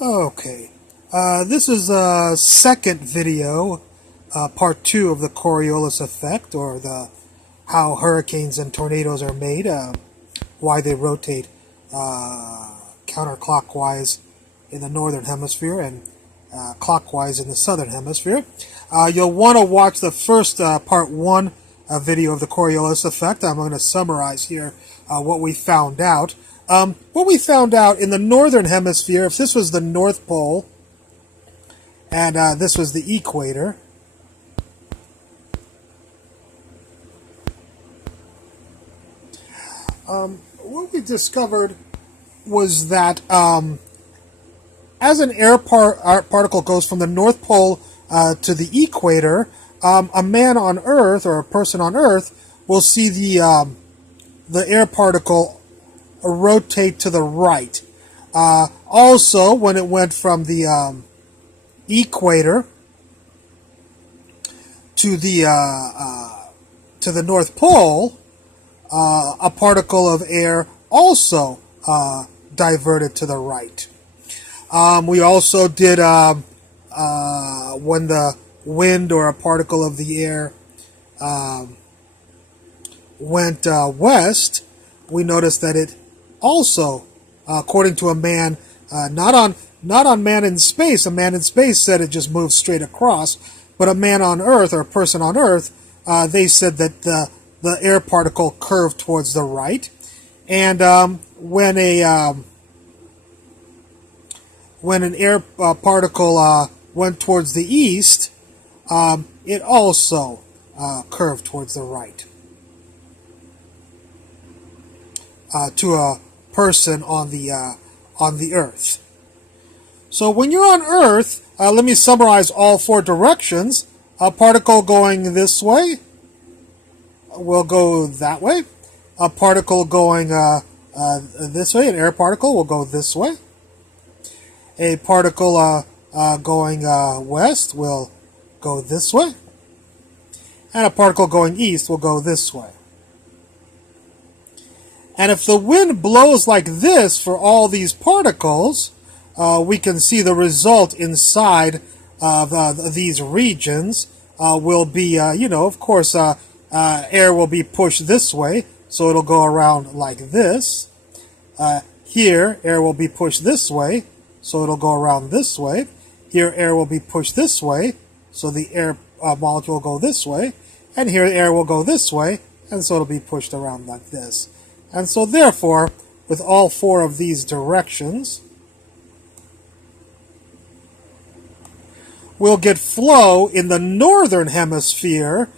Okay, this is a second video, part two of the Coriolis effect, or the how hurricanes and tornadoes are made, why they rotate counterclockwise in the northern hemisphere and clockwise in the southern hemisphere. You'll want to watch the first part one video of the Coriolis effect. I'm going to summarize here what we found out. What we found out in the northern hemisphere, if this was the North Pole and this was the equator, what we discovered was that as an air particle goes from the North Pole to the equator, a man on Earth or a person on Earth will see the air particle rotate to the right. Also, when it went from the equator to the North Pole, a particle of air also diverted to the right. We also did when the wind or a particle of the air went west, we noticed that it also, according to a man, not on Man in Space. A man in space said it just moved straight across, but a man on Earth or a person on Earth, they said that the air particle curved towards the right, and when an air particle went towards the east, it also curved towards the right to a person on the Earth. So when you're on Earth, let me summarize all four directions. A particle going this way will go that way. A particle going this way, an air particle, will go this way. A particle going west will go this way. And a particle going east will go this way. And if the wind blows like this for all these particles, we can see the result inside of these regions will be, of course, air will be pushed this way, so it'll go around like this. Here, air will be pushed this way, so it'll go around this way. Here, air will be pushed this way, so the air molecule will go this way. And here, air will go this way, and so it'll be pushed around like this. And so, therefore, with all four of these directions, we'll get flow in the northern hemisphere.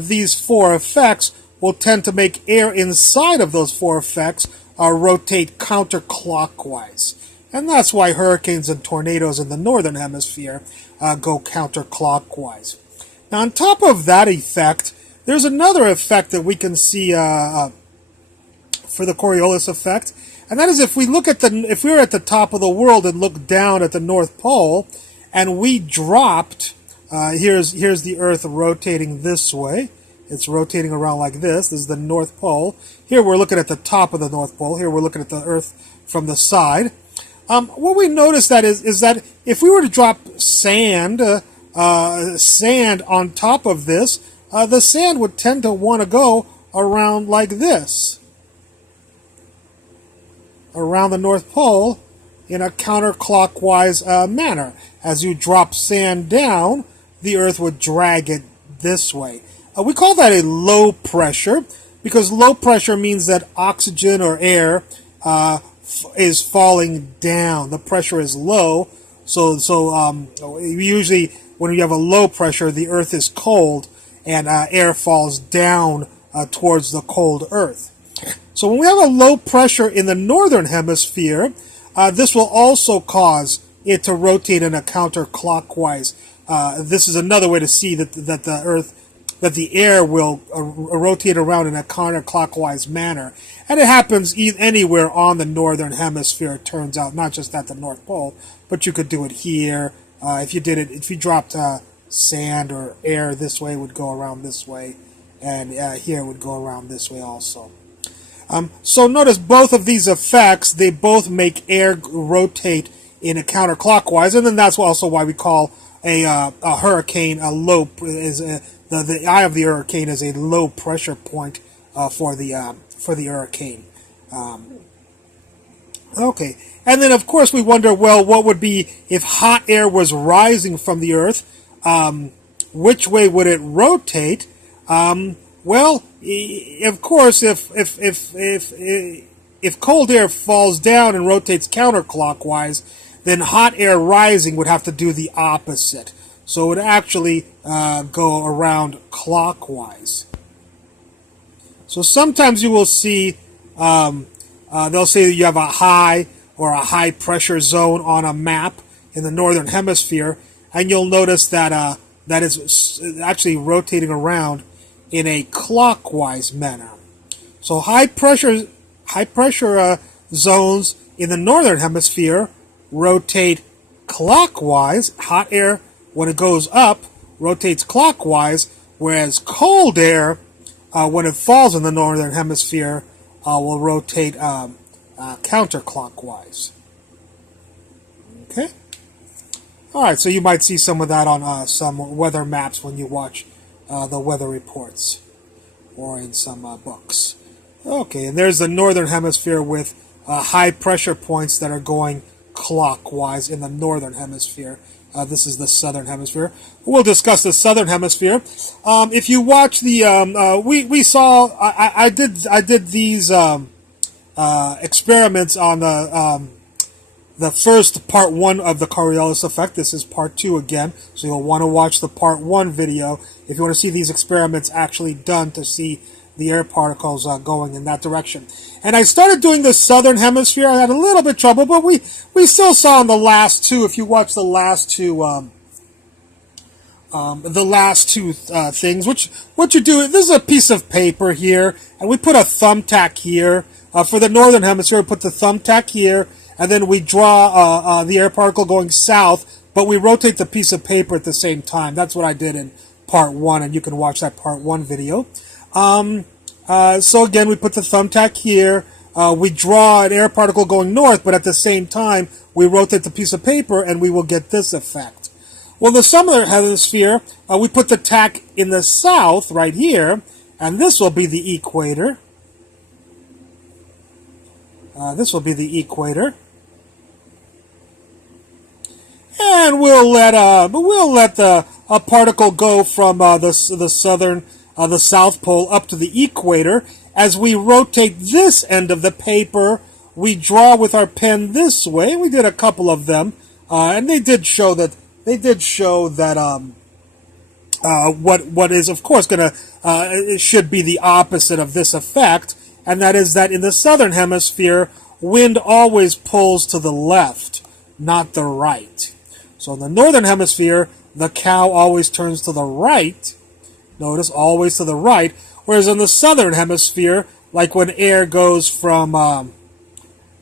These four effects will tend to make air inside of those four effects rotate counterclockwise. And that's why hurricanes and tornadoes in the northern hemisphere go counterclockwise. Now, on top of that effect, there's another effect that we can see for the Coriolis effect, and that is if we were at the top of the world and looked down at the North Pole, and we dropped, here's the Earth rotating this way. It's rotating around like this. This is the North Pole. Here we're looking at the top of the North Pole. Here we're looking at the Earth from the side. What we notice that is that if we were to drop sand on top of this, the sand would tend to want to go around like this, around the North Pole in a counterclockwise manner. As you drop sand down, the Earth would drag it this way. We call that a low pressure, because low pressure means that oxygen or air is falling down. The pressure is low, so usually when you have a low pressure, the Earth is cold, and air falls down towards the cold Earth. So when we have a low pressure in the northern hemisphere, this will also cause it to rotate in a counterclockwise. This is another way to see that the air will rotate around in a counterclockwise manner, and it happens anywhere on the northern hemisphere. It turns out, not just at the North Pole, but you could do it here. If you dropped sand or air this way, it would go around this way, and here it would go around this way also. So notice both of these effects, they both make air rotate in a counterclockwise, and then that's also why we call a hurricane a low. The eye of the hurricane is a low pressure point for the hurricane. Okay, and then of course we wonder, well, what would be if hot air was rising from the Earth? Which way would it rotate? Well, of course, if cold air falls down and rotates counterclockwise, then hot air rising would have to do the opposite. So it would actually go around clockwise. So sometimes you will see, they'll say that you have a high or a high pressure zone on a map in the northern hemisphere, and you'll notice that that is actually rotating around in a clockwise manner. So high pressure zones in the northern hemisphere rotate clockwise. Hot air, when it goes up, rotates clockwise, whereas cold air, when it falls in the northern hemisphere, will rotate counterclockwise. Okay? Alright, so you might see some of that on some weather maps when you watch the weather reports or in some books. Okay, and there's the northern hemisphere with high pressure points that are going clockwise in the northern hemisphere. This is the southern hemisphere. We'll discuss the southern hemisphere. If you watch the, we saw, I did these experiments on the first part 1 of the Coriolis effect. This is part 2 again, so you'll want to watch the part 1 video if you want to see these experiments actually done to see the air particles going in that direction. And I started doing the southern hemisphere. I had a little bit of trouble, but we still saw in the last two, if you watch the last two things, what you do, this is a piece of paper here, and we put a thumbtack here. For the northern hemisphere, we put the thumbtack here, and then we draw the air particle going south, but we rotate the piece of paper at the same time. That's what I did in part 1, and you can watch that part 1 video. So again, we put the thumbtack here. We draw an air particle going north, but at the same time, we rotate the piece of paper, and we will get this effect. Well, the southern hemisphere, we put the tack in the south, right here, and this will be the equator. This will be the equator. And we'll let the particle go from the southern, the South Pole up to the equator. As we rotate this end of the paper, we draw with our pen this way. We did a couple of them, and they did show that what is of course going to it should be the opposite of this effect, and that is that in the southern hemisphere, wind always pulls to the left, not the right. So in the northern hemisphere, the cow always turns to the right. Notice, always to the right. Whereas in the southern hemisphere, like when air goes from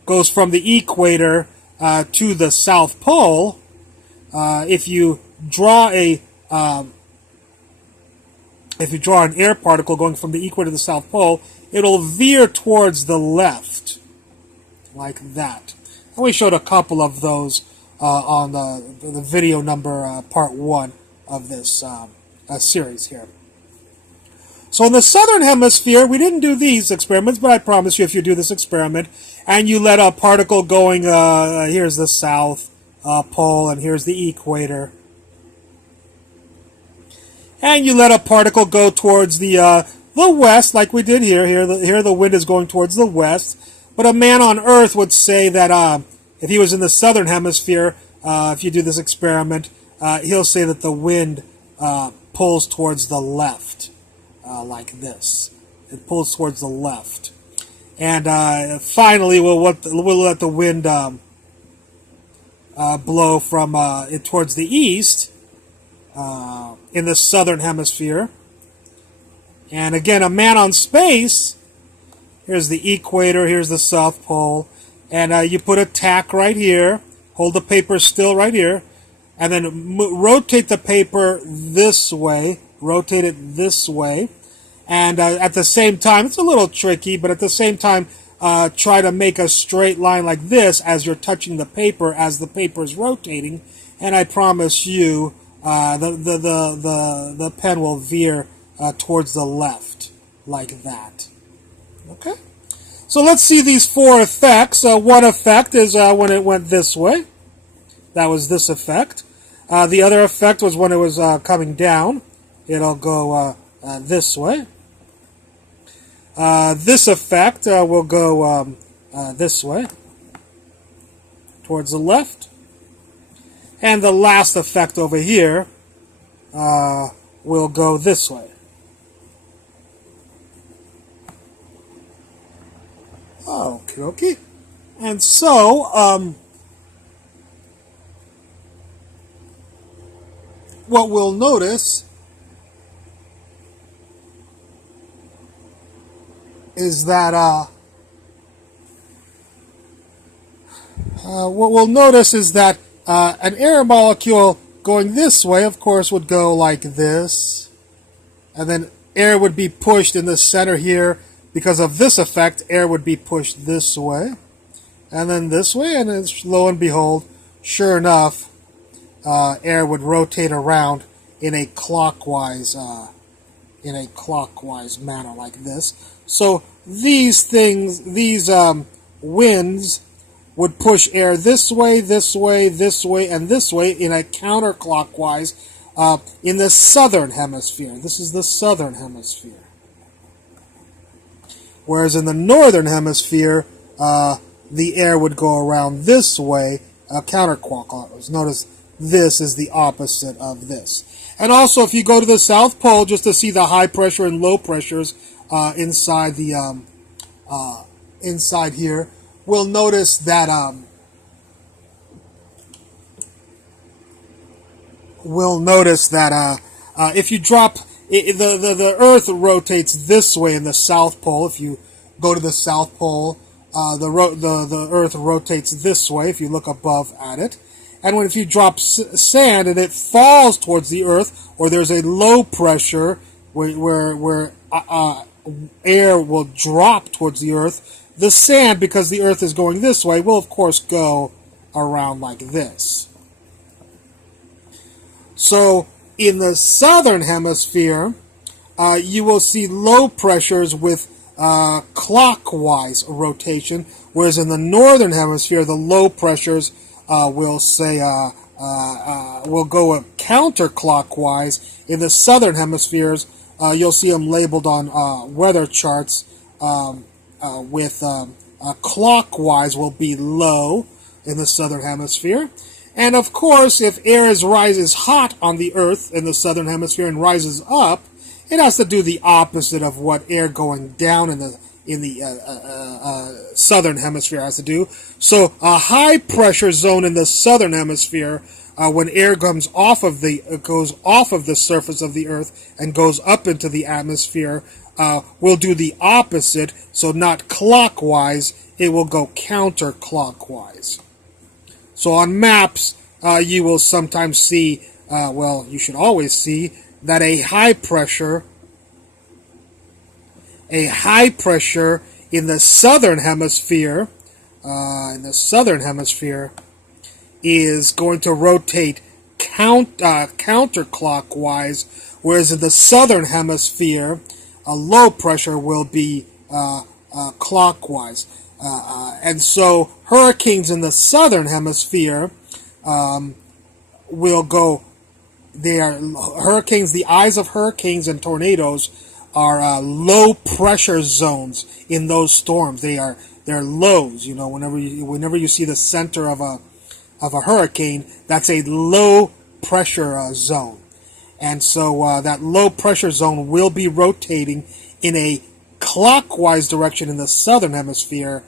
the equator to the South Pole, if you draw an air particle going from the equator to the South Pole, it'll veer towards the left, like that. And we showed a couple of those on the video number part 1 of this series here. So in the southern hemisphere, we didn't do these experiments, but I promise you, if you do this experiment and you let a particle going, here's the South Pole and here's the equator, and you let a particle go towards the west, like we did here. Here the wind is going towards the west. But a man on Earth would say that if he was in the southern hemisphere, if you do this experiment, he'll say that the wind pulls towards the left, like this. It pulls towards the left. And finally, we'll let the wind blow from towards the east in the southern hemisphere. And again, a man on space, here's the equator, here's the South Pole, and you put a tack right here, hold the paper still right here, and then rotate the paper this way, rotate it this way, and at the same time, it's a little tricky, but at the same time, try to make a straight line like this as you're touching the paper as the paper is rotating, and I promise you the pen will veer towards the left like that. Okay? So let's see these four effects. One effect is when it went this way. That was this effect. The other effect was when it was coming down. It'll go this way. This effect will go this way, towards the left. And the last effect over here will go this way. Okie dokie. And so, what we'll notice is that an air molecule going this way, of course, would go like this, and then air would be pushed in the center here. Because of this effect, air would be pushed this way, and then this way, and then lo and behold, sure enough, air would rotate around in a clockwise manner like this. So these things, these winds would push air this way, this way, this way, and this way in a counterclockwise in the southern hemisphere. This is the southern hemisphere. Whereas in the northern hemisphere, the air would go around this way, counterclockwise. Notice this is the opposite of this. And also, if you go to the South Pole, just to see the high pressure and low pressures inside the inside here, we'll notice that if you drop the Earth rotates this way in the South Pole. If you go to the South Pole, the Earth rotates this way. If you look above at it, and if you drop sand and it falls towards the Earth, or there's a low pressure where air will drop towards the Earth, the sand, because the Earth is going this way, will of course go around like this. So in the southern hemisphere, you will see low pressures with clockwise rotation, whereas in the northern hemisphere, the low pressures will go counterclockwise. In the southern hemispheres, you'll see them labeled on weather charts with clockwise will be low in the southern hemisphere. And of course, if air rises hot on the Earth in the southern hemisphere and rises up, it has to do the opposite of what air going down in the southern hemisphere has to do. So a high pressure zone in the southern hemisphere, when air goes off of the surface of the Earth and goes up into the atmosphere, will do the opposite. So not clockwise, it will go counterclockwise. So on maps, you will sometimes see, you should always see, that a high pressure in the southern hemisphere, is going to rotate counterclockwise, whereas in the southern hemisphere, a low pressure will be clockwise. And so hurricanes in the southern hemisphere will go. They are hurricanes. The eyes of hurricanes and tornadoes are low pressure zones in those storms. They're lows. You know, whenever you see the center of a hurricane, that's a low pressure zone, and so that low pressure zone will be rotating in a clockwise direction in the southern hemisphere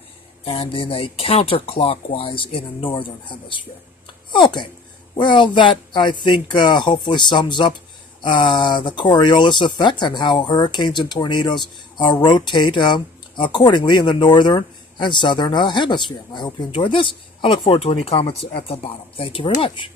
and in a counterclockwise in the northern hemisphere. Okay, well, that I think hopefully sums up the Coriolis effect and how hurricanes and tornadoes rotate accordingly in the northern and southern hemisphere. I hope you enjoyed this. I look forward to any comments at the bottom. Thank you very much.